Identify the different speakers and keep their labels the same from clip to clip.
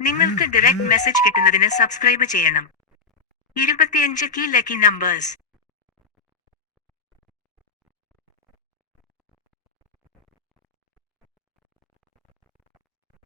Speaker 1: നിങ്ങൾക്ക് direct message കിട്ടുന്നതിന് subscribe ചെയ്യണം. ഇരുപത്തിയഞ്ച് കീ ലക്കി നമ്പേഴ്സ്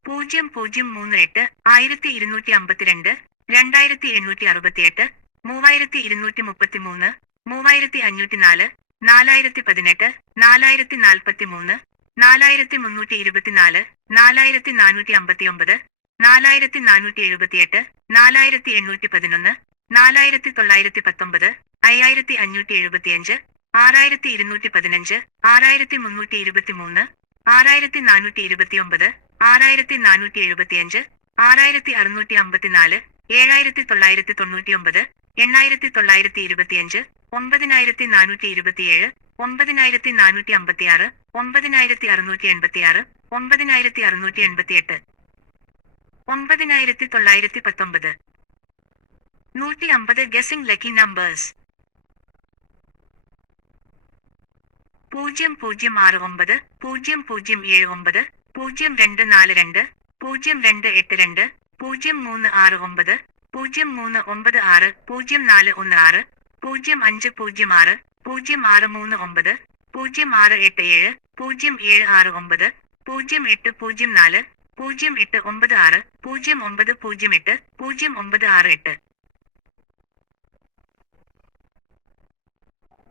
Speaker 1: പൂജ്യം പൂജ്യം മൂന്ന് എട്ട് ആയിരത്തി ഇരുന്നൂറ്റി അമ്പത്തിരണ്ട് രണ്ടായിരത്തി എണ്ണൂറ്റി അറുപത്തിയെട്ട് മൂവായിരത്തി ഇരുന്നൂറ്റി മുപ്പത്തി മൂന്ന് മൂവായിരത്തി അഞ്ഞൂറ്റി നാല് നാലായിരത്തി പതിനെട്ട് നാലായിരത്തി നാൽപ്പത്തി മൂന്ന് നാലായിരത്തി മുന്നൂറ്റി ഇരുപത്തിനാല് നാലായിരത്തി നാനൂറ്റി അമ്പത്തി ഒമ്പത് നാലായിരത്തി നാനൂറ്റി എഴുപത്തിയെട്ട് നാലായിരത്തി എണ്ണൂറ്റി പതിനൊന്ന് നാലായിരത്തി തൊള്ളായിരത്തി പത്തൊമ്പത് അയ്യായിരത്തി അഞ്ഞൂറ്റി എഴുപത്തിയഞ്ച് ആറായിരത്തി ഇരുന്നൂറ്റി പതിനഞ്ച് ആറായിരത്തി മുന്നൂറ്റി ഇരുപത്തി മൂന്ന് ആറായിരത്തി നാനൂറ്റി ഇരുപത്തിയൊമ്പത് ആറായിരത്തി നാനൂറ്റി എഴുപത്തിയഞ്ച് ആറായിരത്തി അറുന്നൂറ്റി അമ്പത്തിനാല് ഏഴായിരത്തി തൊള്ളായിരത്തി തൊണ്ണൂറ്റിയൊമ്പത് എണ്ണായിരത്തി തൊള്ളായിരത്തി ഇരുപത്തിയഞ്ച് ഒമ്പതിനായിരത്തി നാനൂറ്റി ഇരുപത്തിയേഴ് ഒമ്പതിനായിരത്തി നാനൂറ്റി അമ്പത്തിയാറ് ഒമ്പതിനായിരത്തി അറുന്നൂറ്റി എൺപത്തിയാറ് ഒമ്പതിനായിരത്തി അറുന്നൂറ്റി എൺപത്തിയെട്ട് ഒമ്പതിനായിരത്തി തൊള്ളായിരത്തി പത്തൊമ്പത് നൂറ്റി അമ്പത് ഗസിംഗ് ലക്കി നമ്പേഴ്സ് പൂജ്യം പൂജ്യം ആറ് ഒമ്പത് പൂജ്യം പൂജ്യം ഏഴ് ഒമ്പത് പൂജ്യം രണ്ട് നാല് രണ്ട് പൂജ്യം രണ്ട് എട്ട് രണ്ട് പൂജ്യം മൂന്ന് ആറ് ഒമ്പത് പൂജ്യം മൂന്ന് ഒമ്പത് ആറ് പൂജ്യം നാല് ഒന്ന് ആറ് പൂജ്യം അഞ്ച് പൂജ്യം ആറ് പൂജ്യം ആറ് മൂന്ന് ഒമ്പത് പൂജ്യം ആറ് എട്ട് ഏഴ് പൂജ്യം ഏഴ് ആറ് ഒമ്പത് പൂജ്യം എട്ട് പൂജ്യം നാല് പൂജ്യം എട്ട് ഒമ്പത് ആറ് പൂജ്യം ഒമ്പത് പൂജ്യം എട്ട് പൂജ്യം ഒമ്പത് ആറ് എട്ട്.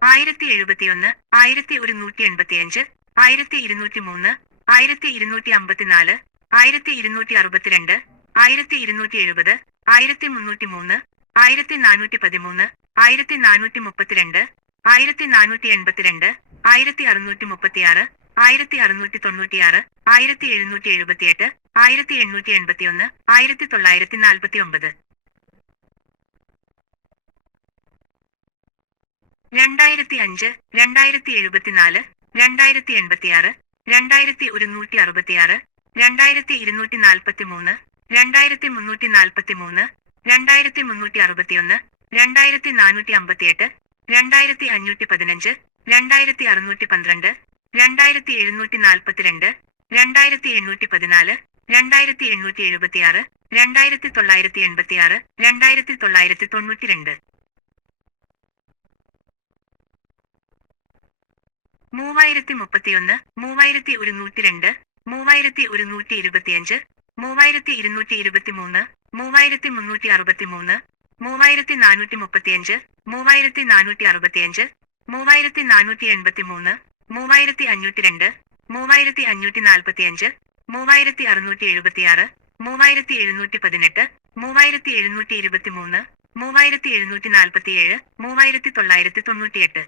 Speaker 1: ആയിരത്തി എഴുപത്തിയൊന്ന് ആയിരത്തി ഒരുന്നൂറ്റി എൺപത്തിയഞ്ച് ആയിരത്തി ഇരുന്നൂറ്റി മൂന്ന് ആയിരത്തി ഇരുന്നൂറ്റി അമ്പത്തിനാല് ആയിരത്തി ഇരുന്നൂറ്റി അറുപത്തിരണ്ട് ആയിരത്തി ഇരുന്നൂറ്റി എഴുപത് ആയിരത്തി മുന്നൂറ്റി മൂന്ന് ആയിരത്തി നാനൂറ്റി പതിമൂന്ന് ആയിരത്തി നാനൂറ്റി മുപ്പത്തിരണ്ട് ആയിരത്തി നാനൂറ്റി എൺപത്തിരണ്ട് ആയിരത്തി അറുന്നൂറ്റി മുപ്പത്തിയാറ് ആയിരത്തി അറുന്നൂറ്റി തൊണ്ണൂറ്റിയാറ് ആയിരത്തി എഴുന്നൂറ്റി എഴുപത്തിയെട്ട് ആയിരത്തി എണ്ണൂറ്റി എൺപത്തിയൊന്ന് ആയിരത്തി തൊള്ളായിരത്തി നാൽപ്പത്തി ഒമ്പത് രണ്ടായിരത്തി അഞ്ച് രണ്ടായിരത്തി എഴുപത്തിനാല് രണ്ടായിരത്തി എൺപത്തിയാറ് രണ്ടായിരത്തി ഒരുന്നൂറ്റി അറുപത്തിയാറ് രണ്ടായിരത്തി ഇരുന്നൂറ്റി നാൽപ്പത്തി മൂന്ന് രണ്ടായിരത്തി മുന്നൂറ്റി നാൽപ്പത്തി മൂന്ന് രണ്ടായിരത്തി മുന്നൂറ്റി അറുപത്തിയൊന്ന് രണ്ടായിരത്തി നാനൂറ്റി അമ്പത്തിയെട്ട് രണ്ടായിരത്തി അഞ്ഞൂറ്റി പതിനഞ്ച് രണ്ടായിരത്തി അറുന്നൂറ്റി പന്ത്രണ്ട് രണ്ടായിരത്തി എഴുന്നൂറ്റി നാൽപ്പത്തിരണ്ട് രണ്ടായിരത്തി എണ്ണൂറ്റി പതിനാല് രണ്ടായിരത്തി എണ്ണൂറ്റി എഴുപത്തിയാറ് രണ്ടായിരത്തി തൊള്ളായിരത്തി എൺപത്തിയാറ് രണ്ടായിരത്തി തൊള്ളായിരത്തി തൊണ്ണൂറ്റിരണ്ട് മൂവായിരത്തി മുപ്പത്തിയൊന്ന് മൂവായിരത്തി ഒരുന്നൂറ്റി രണ്ട് മൂവായിരത്തി ഒരുന്നൂറ്റി ഇരുപത്തിയഞ്ച് മൂവായിരത്തി ഇരുന്നൂറ്റി ഇരുപത്തിമൂന്ന് മൂവായിരത്തി മുന്നൂറ്റി അറുപത്തിമൂന്ന് മൂവായിരത്തി നാനൂറ്റി മുപ്പത്തിയഞ്ച് മൂവായിരത്തി നാനൂറ്റി അറുപത്തിയഞ്ച് മൂവായിരത്തി നാനൂറ്റി എൺപത്തിമൂന്ന് മൂവായിരത്തി അഞ്ഞൂറ്റി രണ്ട് മൂവായിരത്തി അഞ്ഞൂറ്റി നാൽപ്പത്തിയഞ്ച് മൂവായിരത്തി അറുന്നൂറ്റി എഴുപത്തിയാറ് മൂവായിരത്തി എഴുന്നൂറ്റി പതിനെട്ട് മൂവായിരത്തി എഴുന്നൂറ്റി ഇരുപത്തിമൂന്ന് മൂവായിരത്തി എഴുന്നൂറ്റി നാൽപ്പത്തിയേഴ് മൂവായിരത്തി തൊള്ളായിരത്തി തൊണ്ണൂറ്റിയെട്ട്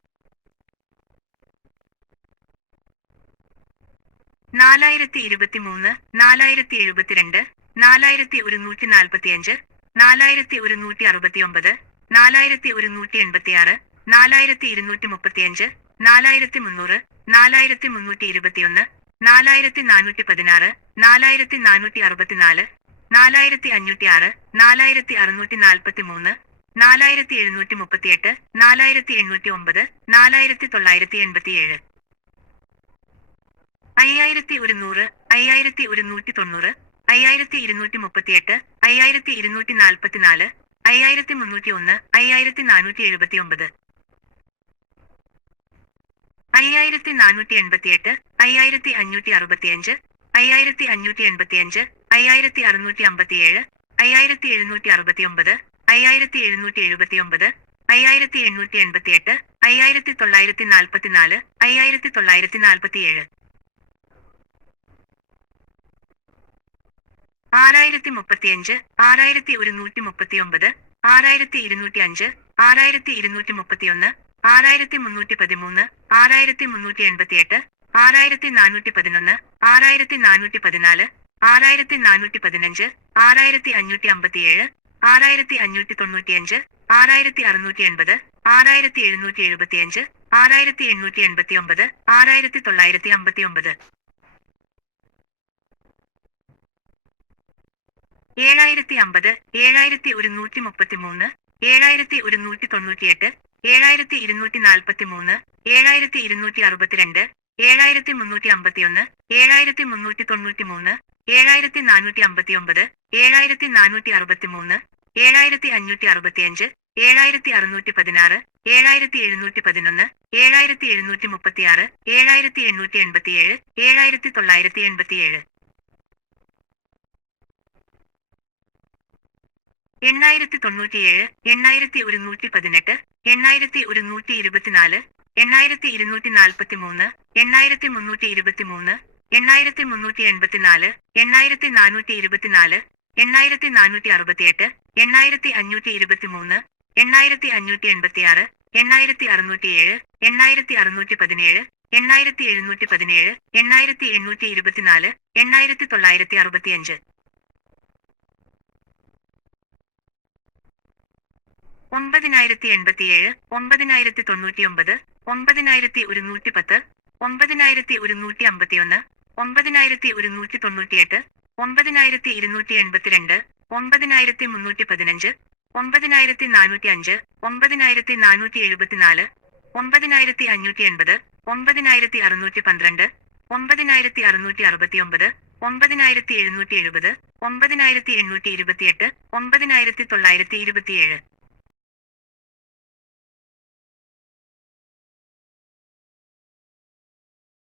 Speaker 1: നാലായിരത്തി ഇരുപത്തിമൂന്ന് നാലായിരത്തി എഴുപത്തിരണ്ട് നാലായിരത്തി ഒരുന്നൂറ്റി നാൽപ്പത്തിയഞ്ച് നാലായിരത്തി ഒരുന്നൂറ്റി അറുപത്തിയൊമ്പത് നാലായിരത്തി ഒരുന്നൂറ്റി എൺപത്തിയാറ് നാലായിരത്തി ഇരുന്നൂറ്റി മുപ്പത്തിയഞ്ച് നാലായിരത്തി മുന്നൂറ് നാലായിരത്തി മുന്നൂറ്റി ഇരുപത്തിയൊന്ന് നാലായിരത്തി നാനൂറ്റി പതിനാറ് നാലായിരത്തി നാനൂറ്റി അറുപത്തിനാല് നാലായിരത്തി അഞ്ഞൂറ്റി ആറ് നാലായിരത്തി അറുന്നൂറ്റി നാൽപ്പത്തി മൂന്ന് നാലായിരത്തി എഴുന്നൂറ്റി മുപ്പത്തിയെട്ട് നാലായിരത്തി എണ്ണൂറ്റി ഒമ്പത് നാലായിരത്തി തൊള്ളായിരത്തി എൺപത്തിയേഴ് അയ്യായിരത്തി ഒരുന്നൂറ് അയ്യായിരത്തി ഒരുന്നൂറ്റി തൊണ്ണൂറ് അയ്യായിരത്തി ഇരുന്നൂറ്റി മുപ്പത്തിയെട്ട് അയ്യായിരത്തി ഇരുന്നൂറ്റി നാൽപ്പത്തിനാല് അയ്യായിരത്തി മുന്നൂറ്റി ഒന്ന് അയ്യായിരത്തി നാനൂറ്റി എഴുപത്തി ഒമ്പത് അയ്യായിരത്തി നാനൂറ്റി എൺപത്തിയെട്ട് അയ്യായിരത്തി അഞ്ഞൂറ്റി അറുപത്തിയഞ്ച് അയ്യായിരത്തി അഞ്ഞൂറ്റി എൺപത്തിയഞ്ച് അയ്യായിരത്തി അറുന്നൂറ്റി അമ്പത്തിയേഴ് അയ്യായിരത്തി എഴുന്നൂറ്റി അറുപത്തിയൊമ്പത് അയ്യായിരത്തി എഴുന്നൂറ്റി എഴുപത്തിയൊമ്പത് അയ്യായിരത്തി എണ്ണൂറ്റി എൺപത്തിയെട്ട് അയ്യായിരത്തി തൊള്ളായിരത്തി നാൽപ്പത്തിനാല് അയ്യായിരത്തി തൊള്ളായിരത്തി നാൽപ്പത്തിയേഴ് ആറായിരത്തി മുപ്പത്തിയഞ്ച് ആറായിരത്തി ഒരുന്നൂറ്റി മുപ്പത്തിയൊമ്പത് ആറായിരത്തി ഇരുന്നൂറ്റി അഞ്ച് ആറായിരത്തി ഇരുന്നൂറ്റി മുപ്പത്തിയൊന്ന് ആറായിരത്തി മുന്നൂറ്റി പതിമൂന്ന് ആറായിരത്തി മുന്നൂറ്റി എൺപത്തിയെട്ട് ആറായിരത്തി നാനൂറ്റി പതിനൊന്ന് ആറായിരത്തി നാനൂറ്റി പതിനാല് ആറായിരത്തി നാനൂറ്റി പതിനഞ്ച് ആറായിരത്തി അഞ്ഞൂറ്റി അമ്പത്തിയേഴ് ആറായിരത്തി അഞ്ഞൂറ്റി തൊണ്ണൂറ്റിയഞ്ച് ആറായിരത്തി അറുന്നൂറ്റി എൺപത് ആറായിരത്തി എഴുന്നൂറ്റി എഴുപത്തിയഞ്ച് ആറായിരത്തി എണ്ണൂറ്റി എൺപത്തി ഒമ്പത് ആറായിരത്തി തൊള്ളായിരത്തി അമ്പത്തി ഒമ്പത് ഏഴായിരത്തി അമ്പത് ഏഴായിരത്തി ഒരുന്നൂറ്റി മുപ്പത്തി മൂന്ന് ഏഴായിരത്തി ഒരുന്നൂറ്റി തൊണ്ണൂറ്റിയെട്ട് ഏഴായിരത്തി ഇരുന്നൂറ്റി നാൽപ്പത്തി മൂന്ന് ഏഴായിരത്തി ഇരുന്നൂറ്റി അറുപത്തിരണ്ട് ഏഴായിരത്തി മുന്നൂറ്റി അമ്പത്തിയൊന്ന് ഏഴായിരത്തി മുന്നൂറ്റി തൊണ്ണൂറ്റി മൂന്ന് ഏഴായിരത്തി നാനൂറ്റി അമ്പത്തി ഒമ്പത് ഏഴായിരത്തി നാനൂറ്റി അറുപത്തി മൂന്ന് ഏഴായിരത്തി അഞ്ഞൂറ്റി അറുപത്തിയഞ്ച് ഏഴായിരത്തി അറുന്നൂറ്റി പതിനാറ് ഏഴായിരത്തി എഴുന്നൂറ്റി പതിനൊന്ന് ഏഴായിരത്തി എഴുന്നൂറ്റി മുപ്പത്തിയാറ് ഏഴായിരത്തി എണ്ണൂറ്റി എൺപത്തിയേഴ് ഏഴായിരത്തി തൊള്ളായിരത്തി എൺപത്തിയേഴ് എണ്ണായിരത്തി തൊണ്ണൂറ്റിയേഴ് എണ്ണായിരത്തി ഒരുന്നൂറ്റി പതിനെട്ട് എണ്ണായിരത്തി ഒരുന്നൂറ്റി ഇരുപത്തിനാല് എണ്ണായിരത്തി ഇരുന്നൂറ്റി നാൽപ്പത്തി മൂന്ന് എണ്ണായിരത്തി മുന്നൂറ്റി ഇരുപത്തി മൂന്ന് എണ്ണായിരത്തി മുന്നൂറ്റി എൺപത്തിനാല് എണ്ണായിരത്തി നാനൂറ്റി ഇരുപത്തിനാല് എണ്ണായിരത്തി നാനൂറ്റി അറുപത്തിയെട്ട് എണ്ണായിരത്തി അഞ്ഞൂറ്റി ഇരുപത്തി മൂന്ന് എണ്ണായിരത്തി അഞ്ഞൂറ്റി എൺപത്തിയാറ് എണ്ണായിരത്തി അറുന്നൂറ്റിയേഴ് എണ്ണായിരത്തി അറുന്നൂറ്റി പതിനേഴ് എണ്ണായിരത്തി എഴുന്നൂറ്റി പതിനേഴ് എണ്ണായിരത്തി എണ്ണൂറ്റി ഇരുപത്തിനാല് എണ്ണായിരത്തി തൊള്ളായിരത്തി അറുപത്തിയഞ്ച് ഒമ്പതിനായിരത്തി എൺപത്തിയേഴ് ഒമ്പതിനായിരത്തി തൊണ്ണൂറ്റിയൊമ്പത് ഒമ്പതിനായിരത്തി ഒരുന്നൂറ്റി പത്ത് ഒമ്പതിനായിരത്തി ഒരുന്നൂറ്റി അമ്പത്തിയൊന്ന് ഒമ്പതിനായിരത്തി ഒരുന്നൂറ്റി തൊണ്ണൂറ്റിയെട്ട് ഒമ്പതിനായിരത്തി ഇരുന്നൂറ്റി എൺപത്തിരണ്ട് ഒമ്പതിനായിരത്തി മുന്നൂറ്റി പതിനഞ്ച് ഒമ്പതിനായിരത്തി നാനൂറ്റി അഞ്ച് ഒമ്പതിനായിരത്തി നാനൂറ്റി എഴുപത്തിനാല് ഒമ്പതിനായിരത്തി അഞ്ഞൂറ്റി എൺപത് ഒമ്പതിനായിരത്തി അറുന്നൂറ്റി പന്ത്രണ്ട് ഒമ്പതിനായിരത്തി അറുന്നൂറ്റി അറുപത്തിയൊമ്പത് ഒമ്പതിനായിരത്തി എഴുന്നൂറ്റി എഴുപത് ഒമ്പതിനായിരത്തി എണ്ണൂറ്റി ഇരുപത്തിയെട്ട് ഒമ്പതിനായിരത്തി തൊള്ളായിരത്തി ഇരുപത്തിയേഴ്